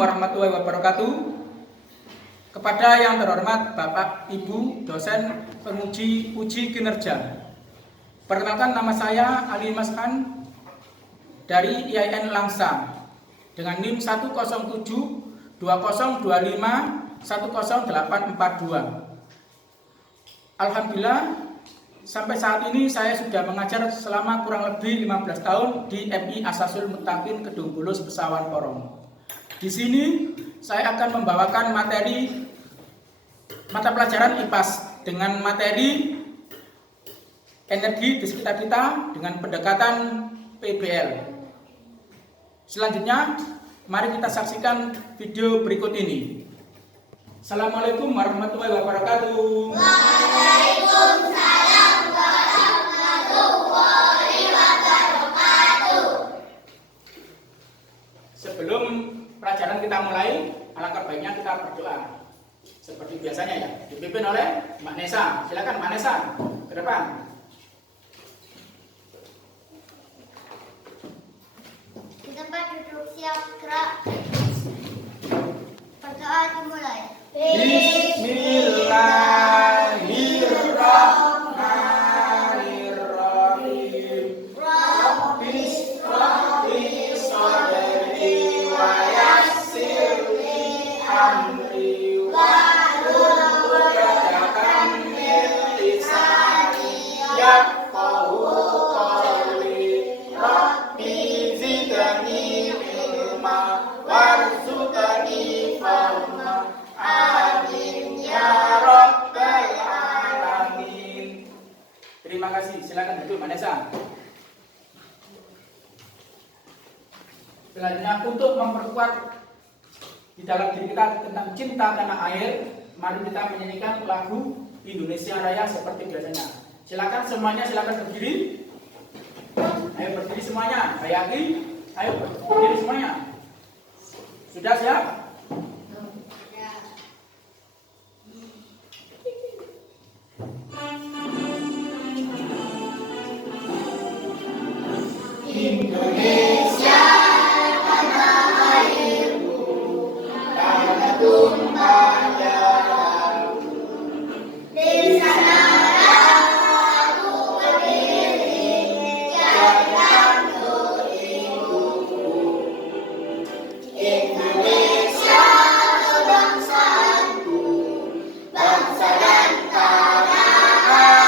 warahmatullahi wabarakatuh. Kepada yang terhormat Bapak Ibu dosen penguji uji kinerja. Perkenalkan, nama saya Ali Mas'an dari IAIN Langsa dengan NIM 1072025108442. Alhamdulillah, sampai saat ini saya sudah mengajar selama kurang lebih 15 tahun di MI Asasul Muttaqin Kedung Bulus, Pesawan Porong. Di sini saya akan membawakan materi mata pelajaran IPAS dengan materi energi di sekitar kita dengan pendekatan PBL. Selanjutnya, mari kita saksikan video berikut ini. Assalamualaikum warahmatullahi wabarakatuh. Waalaikumsalam warahmatullahi wabarakatuh. Sebelum pelajaran kita mulai, alangkah baiknya kita berdoa. Seperti biasanya ya, dipimpin oleh Mbak Nesa. Silakan Mbak Nesa, ke depan. Di tempat duduk siap gerak. Berdoa dimulai. Bismillahirrahmanirrahim. Rabbis shrahli sadri wa yassirli amri wahlul 'uqdatam min lisani yafqahu qawli. Rabbi zidni ilma warzuqni fahma. Amin ya rabbal alamin. Terima kasih. Silakan duduk, Vanessa. Selanjutnya, untuk memperkuat di dalam diri kita tentang cinta tanah air, mari kita menyanyikan lagu Indonesia Raya seperti biasanya. Silakan semuanya, silakan berdiri. Ayo berdiri semuanya. Hayati. Ayo berdiri semuanya. Sudah siap? Indonesia tanah airku, tanah tumpah darahku. Di sana aku berdiri, jadikan untuk ibuku. Indonesia kebangsaanku, bangsa dan tanah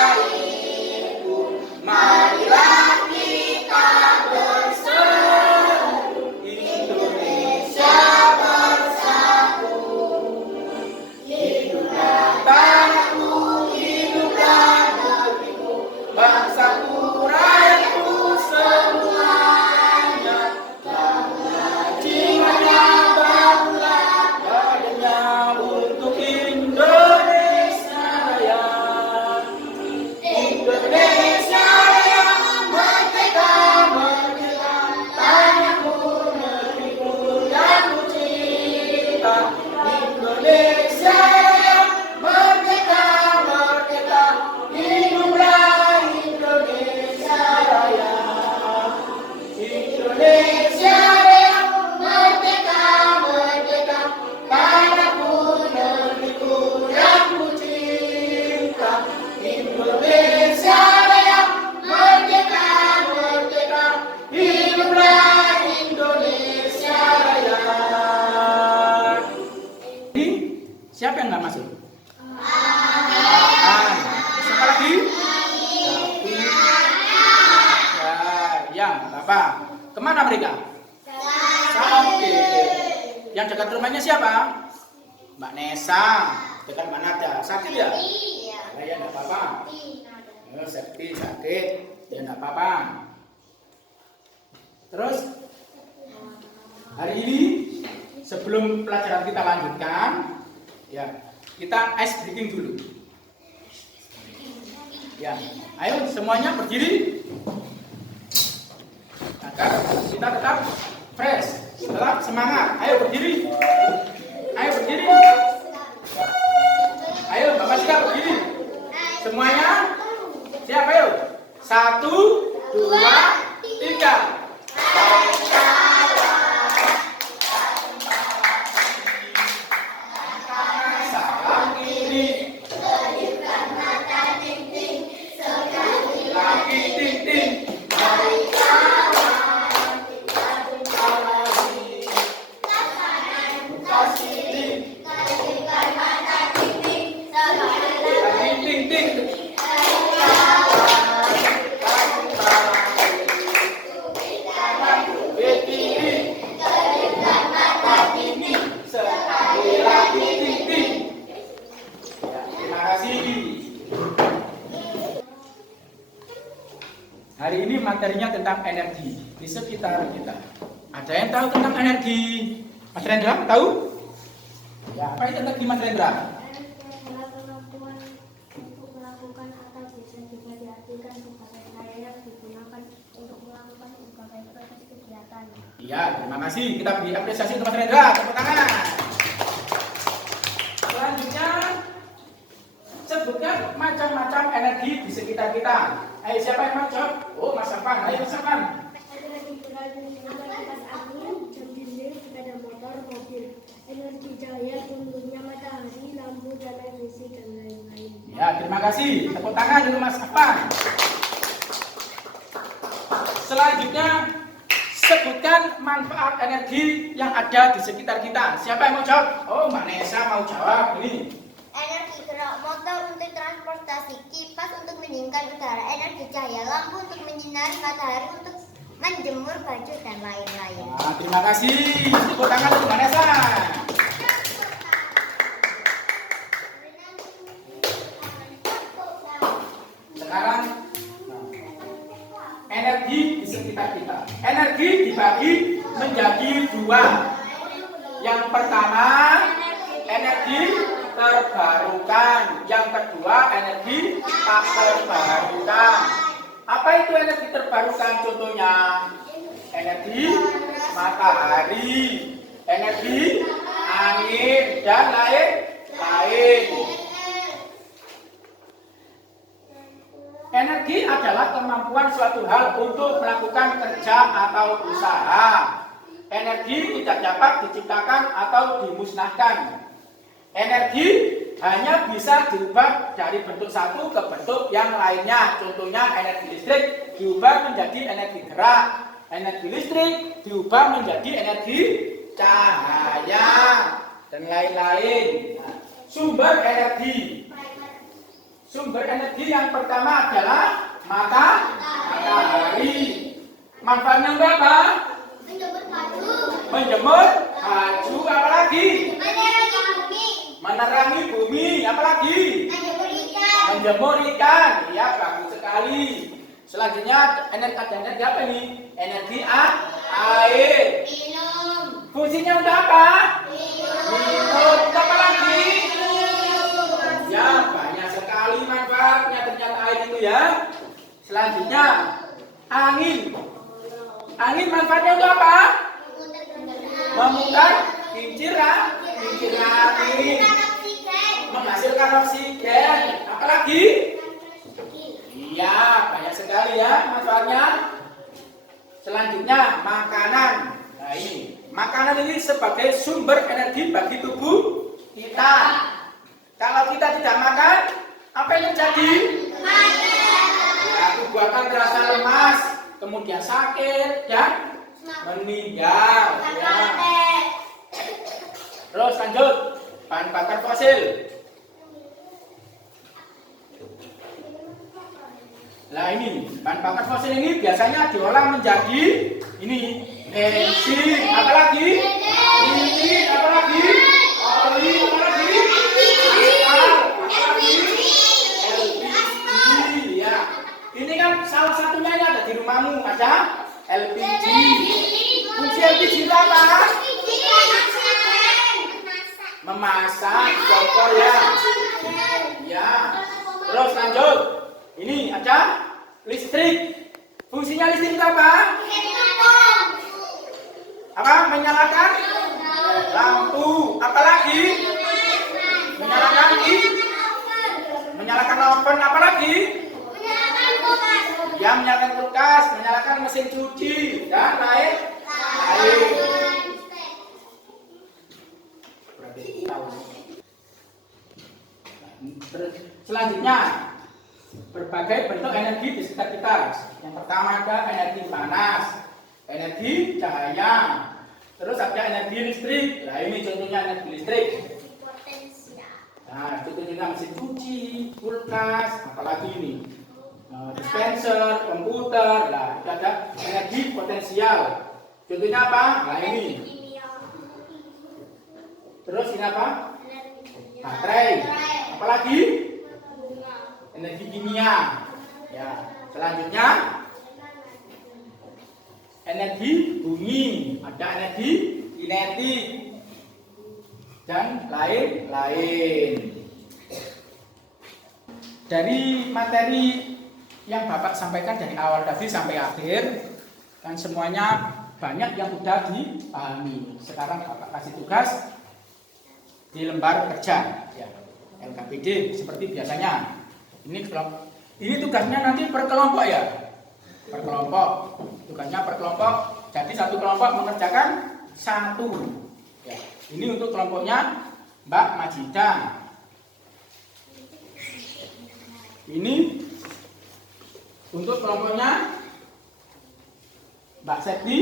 airku. Marilah kita bersatu, Indonesia bersatu. Hiduplah tanahku, hiduplah negeriku, bangsaku, rakyatku semuanya. Bangunlah jiwanya, bangunlah badannya untuk Indonesia Raya. Indonesia Raya, merdeka, merdeka, tanahku, negeriku yang ku cinta. Indonesia Raya, merdeka, merdeka, hiduplah Indonesia Raya. Indonesia Raya, merdeka, merdeka, tanahku, negeriku yang ku cinta. Indonesia Raya, merdeka, merdeka, hiduplah Indonesia Raya. Ini siapa yang nggak masuk? Aan. Siapa lagi? Yang Bapak. Kemana mereka? Oke. Yang dekat rumahnya siapa? Mbak Nesa. Dekat mana ada? Sakit ya? Ya enggak apa-apa. Sakit. Ya enggak apa-apa. Terus hari ini sebelum pelajaran kita lanjutkan, ya, kita ice breaking dulu. Ya, ayo semuanya berdiri. Agar kita tetap fresh, tetap semangat. Ayo berdiri. Ayo berdiri. Ayo Bapak siap berdiri. Semuanya siap, ayo. 1, 2, 3. Hari ini materinya tentang energi di sekitar kita. Ada yang tahu tentang energi? Mas Rendra tahu? Ya, apa itu energi Mas Rendra? Energi adalah kemampuan untuk melakukan atau bisa juga diartikan sebagai daya yang digunakan untuk melakukan berbagai proses kegiatan. Iya, terima kasih. Kita beri apresiasi untuk Mas Rendra. Tepuk tangan. Selanjutnya, sebutkan macam-macam energi di sekitar kita. Ayo, siapa yang mau jawab? Oh, Mas Afan. Ayo, Mas Afan. Energi berasal dari kipas angin, jam dinding, sepeda motor, mobil. Energi cahaya contohnya matahari, lampu, televisi, dan lain-lain. Ya, terima kasih. Tepuk tangan untuk Mas Afan. Selanjutnya, sebutkan manfaat energi yang ada di sekitar kita. Siapa yang mau jawab? Oh, Mbak Nesa mau jawab. Ini. Energi gerak motor untuk transportasi, kipas untuk mendinginkan udara, energi cahaya, lampu untuk menyinari, matahari untuk menjemur baju, dan lain-lain. Nah, terima kasih. Tepuk tangan untuk Mbak Nesa. Sekarang, energi di sekitar kita. Energi dibagi menjadi dua. Yang pertama, energi terbarukan. Yang kedua, energi tak terbarukan. Apa itu energi terbarukan? Contohnya, energi matahari, energi angin, dan lain-lain. Energi adalah kemampuan suatu hal untuk melakukan kerja atau usaha. Energi tidak dapat diciptakan atau dimusnahkan. Energi hanya bisa diubah dari bentuk satu ke bentuk yang lainnya. Contohnya energi listrik diubah menjadi energi gerak. Energi listrik diubah menjadi energi cahaya dan lain-lain. Nah, sumber energi. Sumber energi yang pertama adalah matahari. Manfaatnya berapa? Menjemur baju, Menjemur baju, apalagi? menerangi bumi, Menerangi bumi, apalagi? menjemur ikan, Menjemur ikan. Ya, bagus sekali. Selanjutnya energi apa ini? Energi air. minum, Fungsinya untuk apa? minum, Minum. Apa lagi? Ya, banyak sekali manfaatnya ternyata air itu ya. Selanjutnya angin. Angin manfaatnya untuk apa? Memutar kincir angin, menghasilkan oksigen. Apalagi? Iya, banyak sekali ya manfaatnya. Selanjutnya makanan. Nah ini, makanan ini sebagai sumber energi bagi tubuh kita. Kalau kita tidak makan, apa yang terjadi? Ya, tubuh akan terasa lemas, kemudian sakit dan meninggal. Ya. Terus lanjut, bahan bakar fosil. Nah ini, bahan bakar fosil ini biasanya diolah menjadi ini bensin, apalagi? Ini, apalagi? Oli, apalagi? LPG, ya. Ini kan salah satunya ini ada di rumahmu, ada LPG. Fungsi LPG itu apa? Memasak, kompor ya. Ya. Terus lanjut. Ini ada listrik. Fungsinya listrik itu apa? Apa? Menyalakan lampu. Apalagi? Menyalakan menyalakan oven. Apalagi? Ya, menyalakan kulkas, menyalakan mesin cuci dan lain-lain. Selanjutnya, berbagai bentuk energi di sekitar kita. Yang pertama ada energi panas, energi cahaya, terus ada energi listrik. Nah ini contohnya energi listrik. Nah contohnya mesin cuci, kulkas, apalagi ini dispenser, komputer. Nah itu ada energi potensial. Contohnya apa? Nah ini. Terus ini apa? Baterai. Apalagi? Energi kimia. Ya. Selanjutnya energi bumi, ada energi kinetik, dan lain-lain. Dari materi yang Bapak sampaikan dari awal tadi sampai akhir, kan semuanya banyak yang sudah dipahami. Sekarang Bapak kasih tugas di lembar kerja, ya, LKPD seperti biasanya. Ini tugasnya nanti per kelompok ya, per kelompok. Tugasnya per kelompok. Jadi satu kelompok mengerjakan satu. Ya. Ini untuk kelompoknya Mbak Majida. Ini untuk kelompoknya Mbak Septi.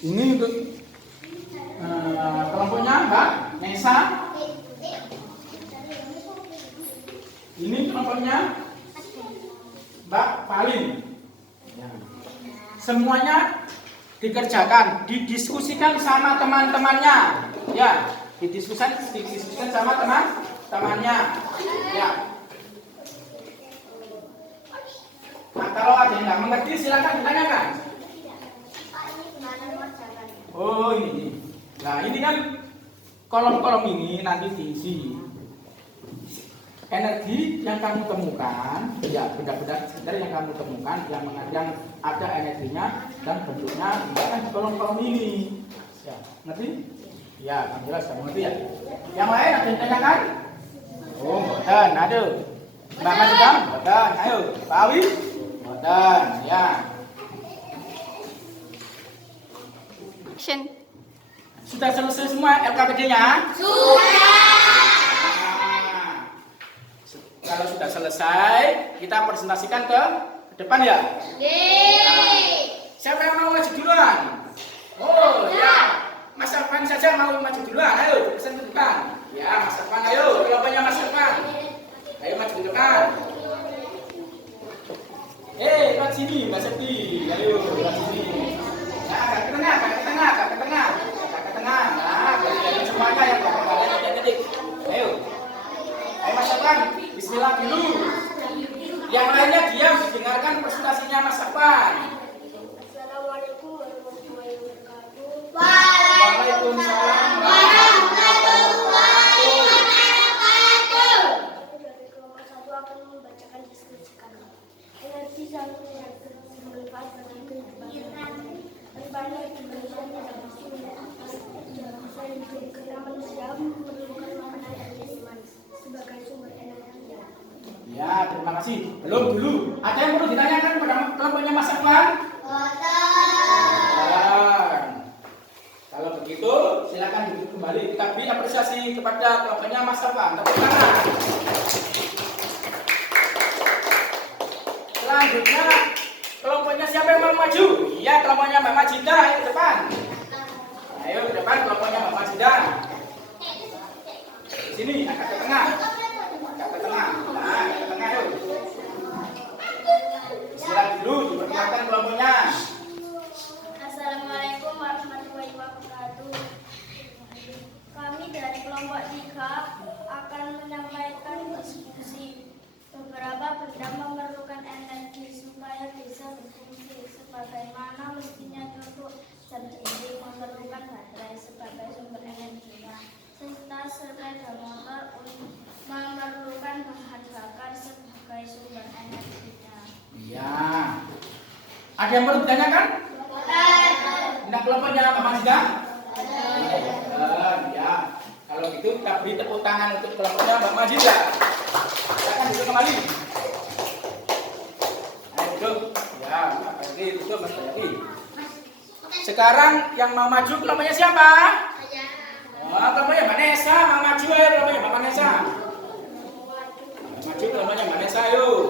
Ini untuk kelompoknya Mbak Nesa. Ini kelompoknya Mbak Palin. Ya. Semuanya dikerjakan, didiskusikan sama teman-temannya. Ya, didiskusikan sama teman-temannya. Ya. Nah, kalau ada yang nggak mengerti silakan ditanyakan. Oh ini. Nah ini kan kolom-kolom ini nanti diisi energi yang kamu temukan, ya benda-benda sekitar yang kamu temukan yang ada energinya dan bentuknya kan di kolom-kolom ini. Ya, ngerti? Ya, jelas kamu ngerti ya. Yang lain ada yang ditanyakan? Oh, boten, aduh. Mbak Majida, boten, ayo, Pak Awi, boten, ya. Sudah selesai semua LKPD-nya? Kalau sudah selesai, kita presentasikan ke depan ya? Siapa yang mau maju duluan? Oh ya, Mas Afan saja mau maju duluan. Ayo, present ke depan. Ya, Mas Afan, ayo. Kelompoknya Mas Afan. Ayo maju ke depan. Lewat sini, Mbak Septi. Ayo, lewat sini. Nah, agak ke tengah, agak ke tengah, agak ke tengah. Agak ke tengah. Nah, dari semuanya yang kalian adik-adik. Ayo. Ayo Mas Afan, bismillah dulu. Yang lainnya diam, dengarkan presentasinya Mas Afan. Assalamualaikum warahmatullahi wabarakatuh. Waalaikumsalam warahmatullahi wabarakatuh. Dari kelompok 1 akan membacakan deskripsi kami. Energi sangat bermanfaat bagi kehidupan. Rupanya Indonesia tidak pasti bisa hidup karena manusia memerlukan makanan dan minuman sebagai sumber energi. Ya, terima kasih. Belum dulu. Ada yang perlu ditanyakan pada kelompoknya Mas Afan? Kalau begitu, silakan duduk kembali. Kita beri apresiasi kepada kelompoknya Mas Afan. Tepuk tangan. Selanjutnya, kelompoknya siapa yang mau maju? Iya, kelompoknya Mbak Majida. Ayo ke depan. Ayo ke depan, kelompoknya Mbak Majida. Sini, agak ke tengah. Agak ke tengah. Nah, ke tengah yuk. Silakan dulu, diperkenalkan kelompoknya. Assalamualaikum warahmatullahi wabarakatuh. Kami dari kelompok 3 akan menyampaikan diskusi. Beberapa benda memerlukan energi supaya bisa berfungsi. Sebagaimana mestinya contoh jari memerlukan baterai sebagai sumber energinya. Serta sepeda motor memerlukan bahan bakar sebagai sumber energinya. Iya. Ada yang perlu ditanyakan? Tidak kelompoknya Mbak Majida? Ya. Kalau gitu kita beri tepuk tangan untuk kelompoknya Mbak Majida. Silakan duduk kembali. Ayo duduk. Ya, Mbak Bayati duduk Mas Bayati. Sekarang yang mau maju kelompoknya siapa? Kelompoknya Mbak Nesa, mau maju ya kelompoknya Mbak Nesa. Maju kelompoknya Mbak Nesa, yuk.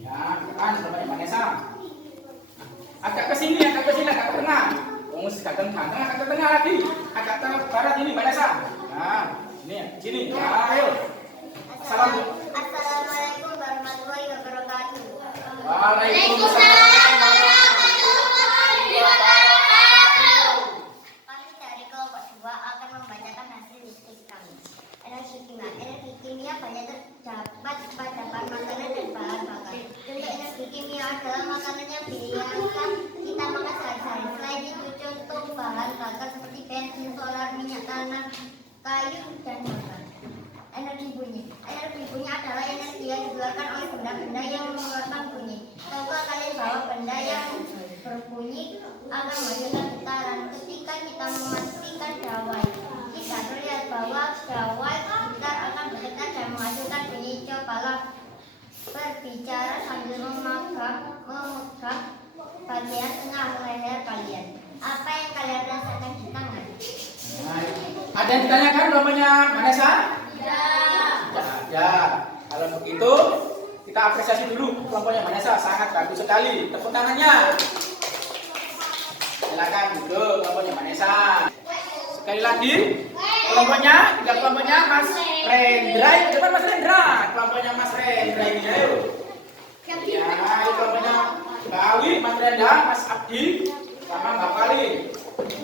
Ya, depan kelompoknya Mbak Nesa. Agak ke sini, agak ke tengah. Agak ke tengah, agak ke tengah lagi. Agak ke barat ini Mbak Nesa. Nah, sini. Nah, ayo. Assalamualaikum warahmatullahi wabarakatuh. Waalaikumsalam warahmatullahi wabarakatuh. Kami dari kelompok 2 akan membacakan hasil diskusi kami. Energi kimia banyak terdapat pada bahan makanan dan bahan biasa kita makan sehari-hari. Selain itu contoh bahan bakar seperti bensin, solar, minyak tanah, kayu, dan bakar. Energi bunyi adalah energi yang dikeluarkan oleh benda-benda yang mengeluarkan bunyi. Tahukah kalian bahwa benda yang berbunyi akan menghasilkan getaran? Ketika kita mematikan dawai, kita terlihat bahwa dawai gitar akan bergetar dan menghasilkan bunyi. Cobalah berbicara sambil memegang bagian tengah leher kalian. Apa yang kalian rasakan di tangan? Nah, ada yang ditanyakan namanya Vanessa? Ya, kalau begitu kita apresiasi dulu kelompoknya Vanessa, sangat bagus sekali. Tepuk tangannya. Silakan duduk kelompoknya Vanessa. Sekali lagi kelompoknya Mas Rendra. Depan Mas Rendra. Kelompoknya Mas Rendra ini ayo. Ya, ini kelompoknya Mbak Awi, Mas Rendra, Mas Abdi, sama Mbak Pali.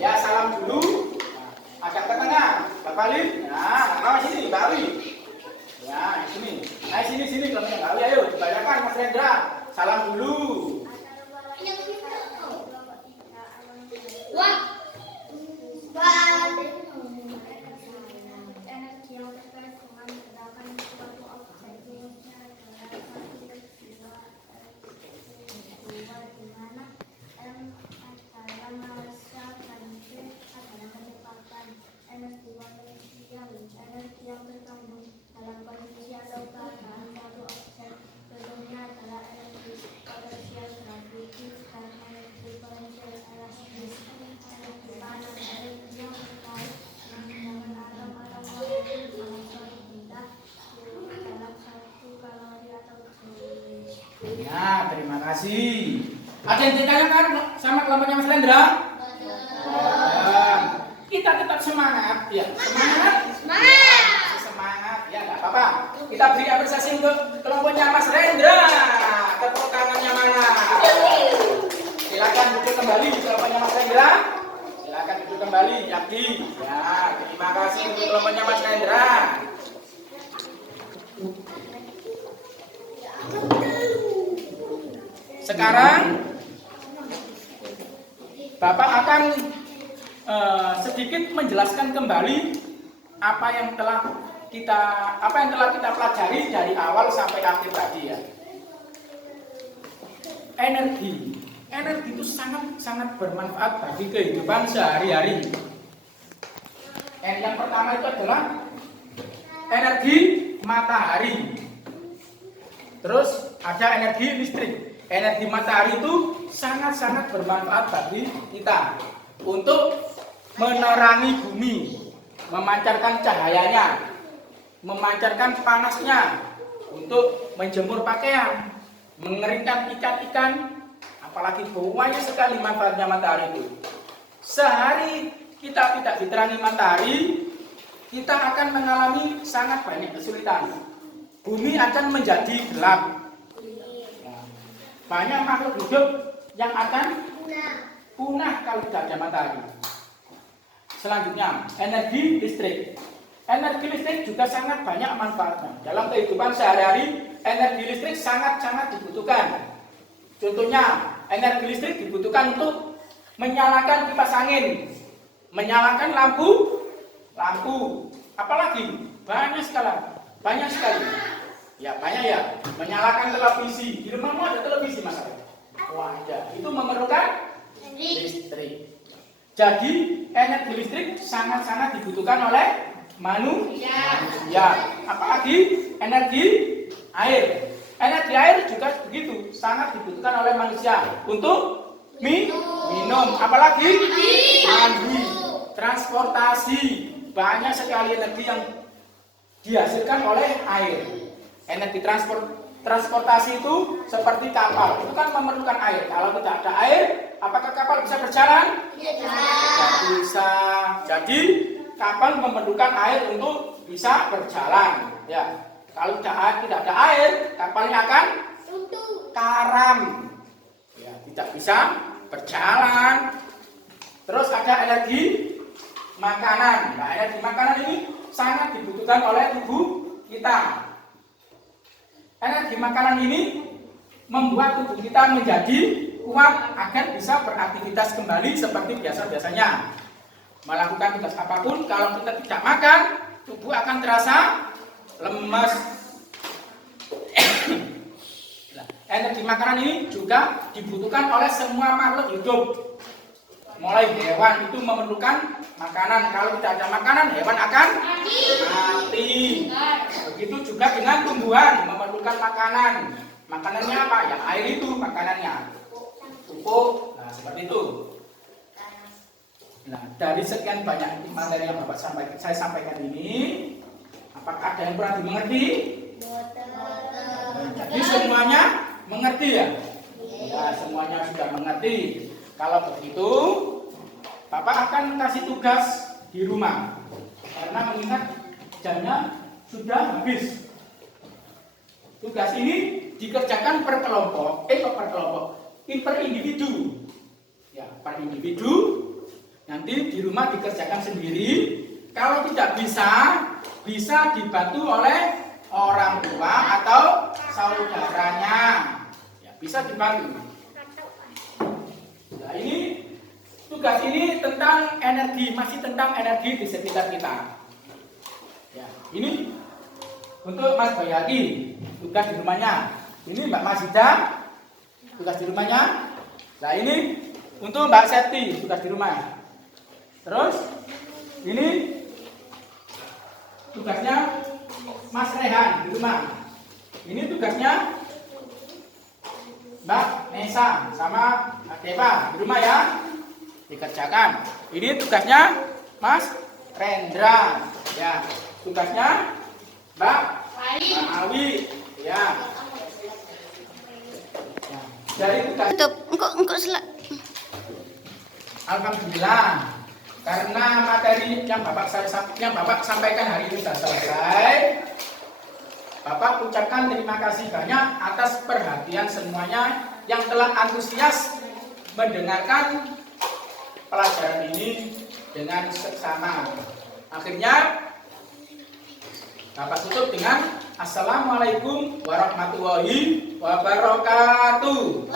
Ya, salam dulu. Agak ke tengah, Mbak Pali. Nah, sini Mbak Awi. Ya, sini. Nah, sini kelompoknya Mbak Awi. Ayo, dibacakan Mas Rendra. Salam dulu. Energi yang terkait dengan gerakan suatu objek jenisnya adalah satu di mana M adalah massa dan G adalah kecepatan. Energi potensial, energi yang terkandung dalam kondisi atau keadaan suatu objek bentuknya adalah energi potensial graviti dan energi potensial elastis. Energi panas, energi yang terkait dengan atom atau molekul dalam suatu benda dalam satu kalori atau joule. Ya, terima kasih. Ada yang ditanyakan sama kelompoknya Mas Rendra? Kita tetap semangat, ya. Semangat, ya nggak apa-apa. Kita beri apresiasi untuk kelompoknya Mas Rendra. Tepuk tangannya mana? Silakan duduk kembali kelompoknya Mas Rendra. Silakan duduk kembali, Yaki. Ya, terima kasih untuk kelompoknya Mas Rendra. Sekarang Bapak akan sedikit menjelaskan kembali apa yang telah kita pelajari dari awal sampai akhir tadi ya. Energi itu sangat bermanfaat bagi kehidupan sehari-hari. Yang pertama itu adalah energi matahari. Terus ada energi listrik. Energi matahari itu sangat bermanfaat bagi kita untuk menerangi bumi, memancarkan cahayanya, memancarkan panasnya, untuk menjemur pakaian, mengeringkan ikan-ikan, apalagi banyak sekali manfaatnya matahari itu. Sehari kita tidak diterangi matahari, kita akan mengalami sangat banyak kesulitan. Bumi akan menjadi gelap. Banyak makhluk hidup yang akan punah kalau tidak ada matahari. Selanjutnya, energi listrik. Energi listrik juga sangat banyak manfaatnya. Dalam kehidupan sehari-hari, energi listrik sangat dibutuhkan. Contohnya, energi listrik dibutuhkan untuk menyalakan kipas angin, menyalakan lampu, apalagi banyak sekali. Ya, banyak ya. Menyalakan televisi. Di rumahmu ada televisi, Mas? Wah, ada. Itu memerlukan listrik. Jadi, energi listrik sangat dibutuhkan oleh manusia. Apalagi energi air. Energi air juga begitu, sangat dibutuhkan oleh manusia untuk minum, apalagi mandi, transportasi. Banyak sekali energi yang dihasilkan oleh air. Energi transportasi itu seperti kapal, itu kan memerlukan air. Kalau tidak ada air, apakah kapal bisa berjalan? Tidak bisa. Jadi kapal memerlukan air untuk bisa berjalan. Ya, kalau tidak ada air, kapalnya akan karam. Ya, tidak bisa berjalan. Terus ada energi makanan. Nah, energi makanan ini sangat dibutuhkan oleh tubuh kita. Energi makanan ini membuat tubuh kita menjadi kuat agar bisa beraktivitas kembali seperti biasa-biasanya. Melakukan tugas apapun, kalau kita tidak makan, tubuh akan terasa lemas. Energi makanan ini juga dibutuhkan oleh semua makhluk hidup. Mulai hewan itu memerlukan makanan. Kalau tidak ada makanan, hewan akan mati. Begitu juga dengan tumbuhan memerlukan makanan. Makanannya apa? Ya air itu makanannya. Pupuk, nah seperti itu. Nah, dari sekian banyak materi yang saya sampaikan ini, apakah ada yang kurang dimengerti? Jadi semuanya mengerti ya? Ya, semuanya sudah mengerti. Kalau begitu, Bapak akan kasih tugas di rumah. Karena mengingat jamnya sudah habis. Tugas ini dikerjakan per kelompok, per individu. Ya, per individu. Nanti di rumah dikerjakan sendiri. Kalau tidak bisa dibantu oleh orang tua atau saudaranya. Ya, bisa dibantu. Nah, ini tugas ini tentang energi, masih tentang energi di sekitar kita. Ya, ini untuk Mas Bayati, tugas di rumahnya. Ini Mbak Masida, tugas di rumahnya. Nah, ini untuk Mbak Septi, tugas di rumah. Terus ini tugasnya Mas Rehan di rumah. Ini tugasnya Mbak Nesa sama Mbak Deva di rumah ya. Dikerjakan. Ini tugasnya Mas Rendra. Ya, tugasnya Mbak Awi. Ya. Dari tugas. Alhamdulillah. Karena materi yang Bapak sampaikan hari ini sudah selesai, Bapak ucapkan terima kasih banyak atas perhatian semuanya yang telah antusias mendengarkan pelajaran ini dengan seksama. Akhirnya Bapak tutup dengan Assalamualaikum warahmatullahi wabarakatuh.